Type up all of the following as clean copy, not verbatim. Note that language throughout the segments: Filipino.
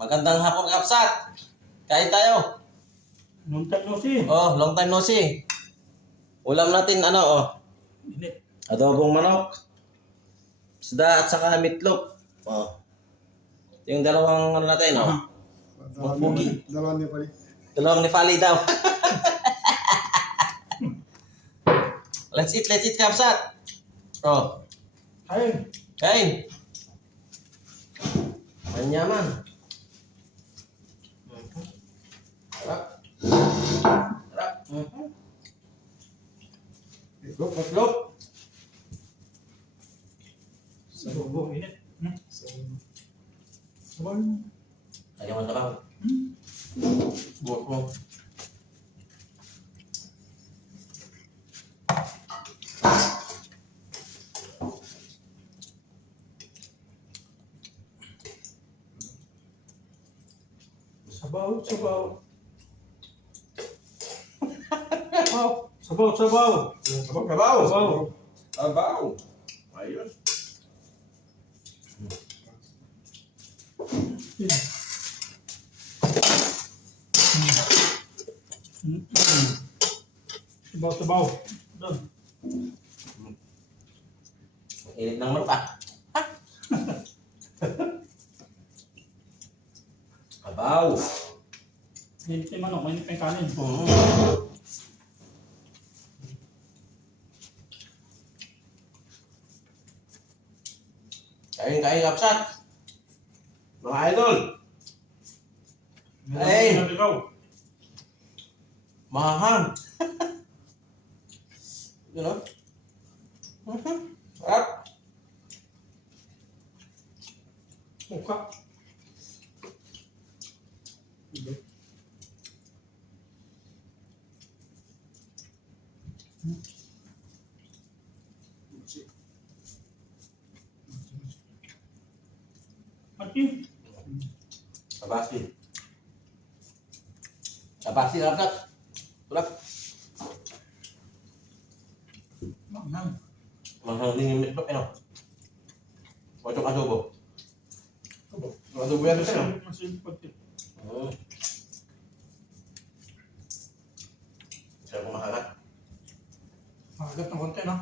Magandang hapon, Kapsat. Kain tayo. Long time no see. Oh, long time no see. Ulam natin ano, oh. Init. Adobong manok. Isda at saka meatloaf. Oh. Yung dalawang ano natin, oh. Pugi. Dalawang niya pala. Dalawang ni Fali daw. Let's eat, Kapsat. Oh, Kain. kain. Manyaman. Sarap. Sarap. Meatloaf, meatloaf. Sabog, init. Sabog. Ayaw mo sabaw. Buot mo. Sabaw, sabaw. Sabaw, sabaw. Sabaw. Sabaw. Sabaw. Ayun. Sabaw, sabaw. Doon. Init ng manok ah. Sabaw. Init yung manok, mainit pa yung kanin. Kain, Kapsat. Mga idol. Hey. Meron ikaw. Mahang. You know? Sarap. Muka. Mati. Sabasi. Sabasi, Kapsat. Sarap. Manang. Mahang din yung meatloaf, ano? Otong adobo. Sabog. Adobo yan ito, ano? Masih pati. Sarap kumakangat. Magat ng konti, no?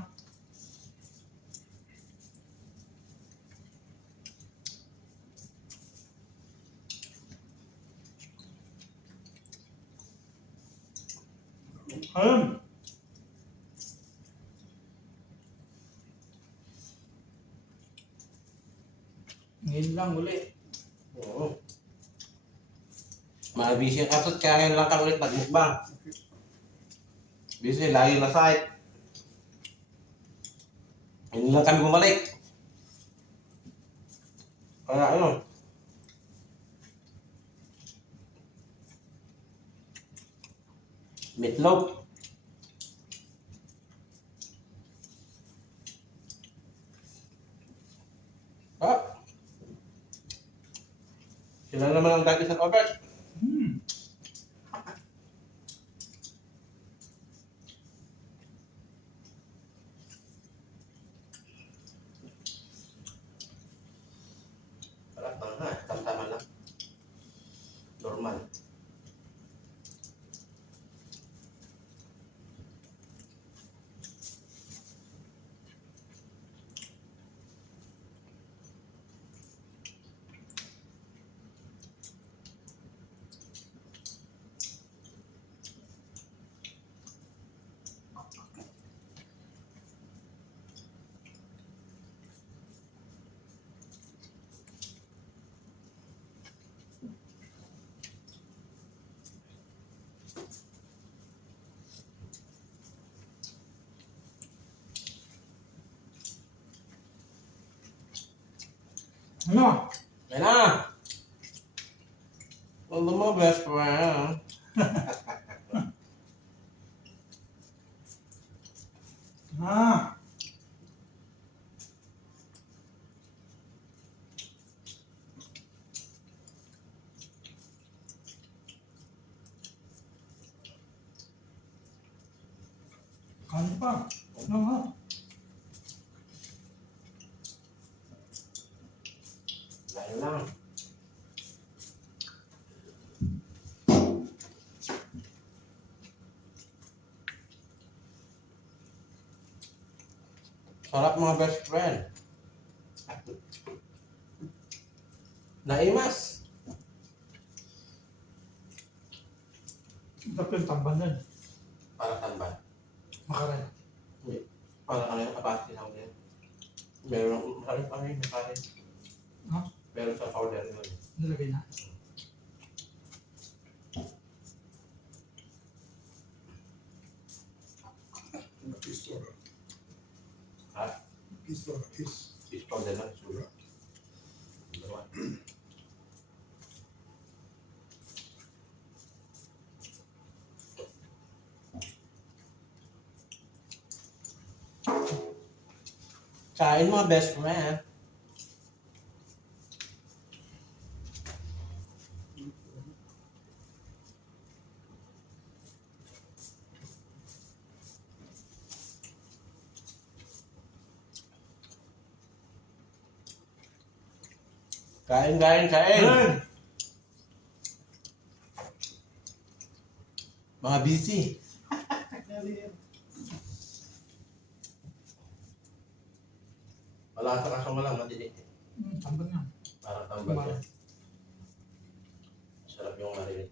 Ayun. Ngayon lang uli. Oo. Busy ang Kapsat, kaya ngayon lang kami ulit nagmukbang. Busy, lagi na site. Hindi lang kami bumalik. Kaya ano? Meatloaf. Ah. Sila naman ang dati sa Robert. Sarap lang ha, tama lang. Normal. Ano? Yan na! All my best friend. Ah. Kain pa. Ano nga? Dahil lang. Sarap mga best friend. Naimas. Dapat yung tamban yan. Para tamban. Makaray. Para ano yung kapatid lang din. Meron, maraming pa rin, may parin. Ha? Meron sa powder yun. Nilagay na. Pistola. Ha? Pistola. Fish powder lang, sulo. Dalawa. Kain mga best friend. Kain. Hey! Mga busy. Wala sa kasama lang, madilit. Tamban yan. Parang tambal yan. Sarap yung marilit.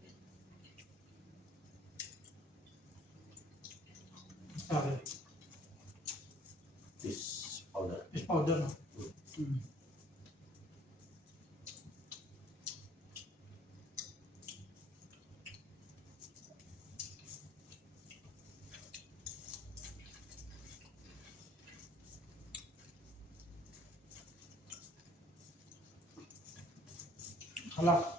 Sabi. Fish powder. Fish powder no? Halak.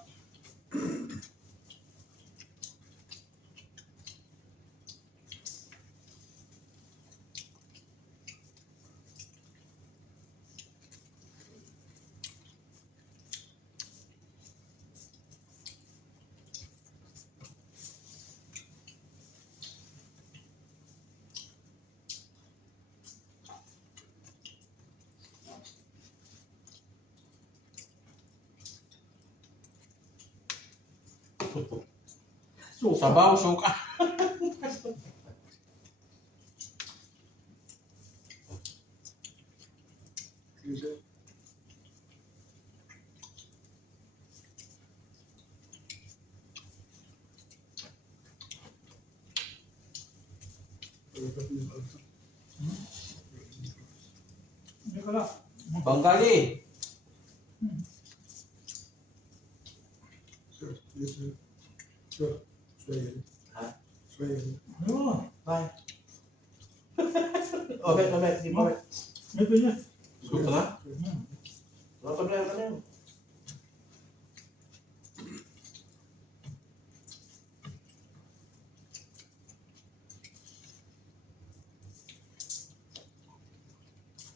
Sabaw, suka. Güzel. Hindi ko lang. Bangkali. Sir, yes, sir. Sir, Swahili. Ha? Swahili. Ano? Bye. Obet. Di ba? Ito niya. Suka na? Hmm. Wala problema na yun.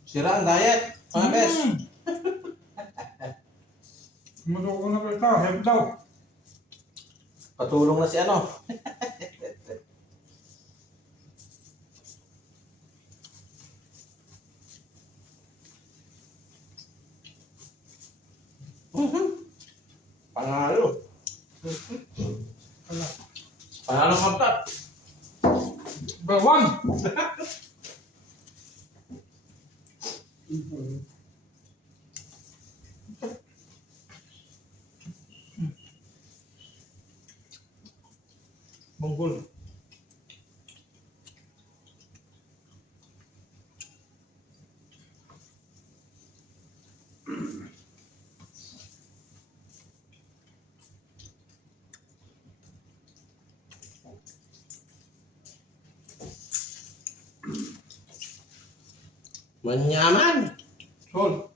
Sira ang diet. Mga best. Matuko na kita. Help daw. Patulong na si ano. Panalo. Halak. Panalo kaptat. Bawang. Bonggol. Manyaman. Sol.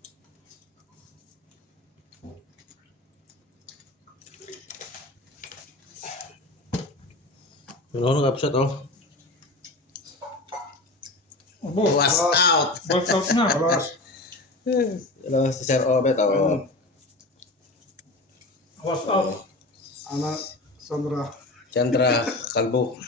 Ano kapsat oh. Abo. Was out. Ball out na. Alas. Ano si Sir Obet oh. Was out. Anak Sandra. Chandra Kalbo.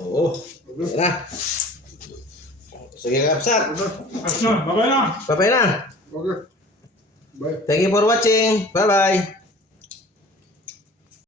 Oo. Yan na. Sige kapsat. Ayos na. Babay na. Bye-bye na. Okay. Bye. Thank you for watching. Bye-bye.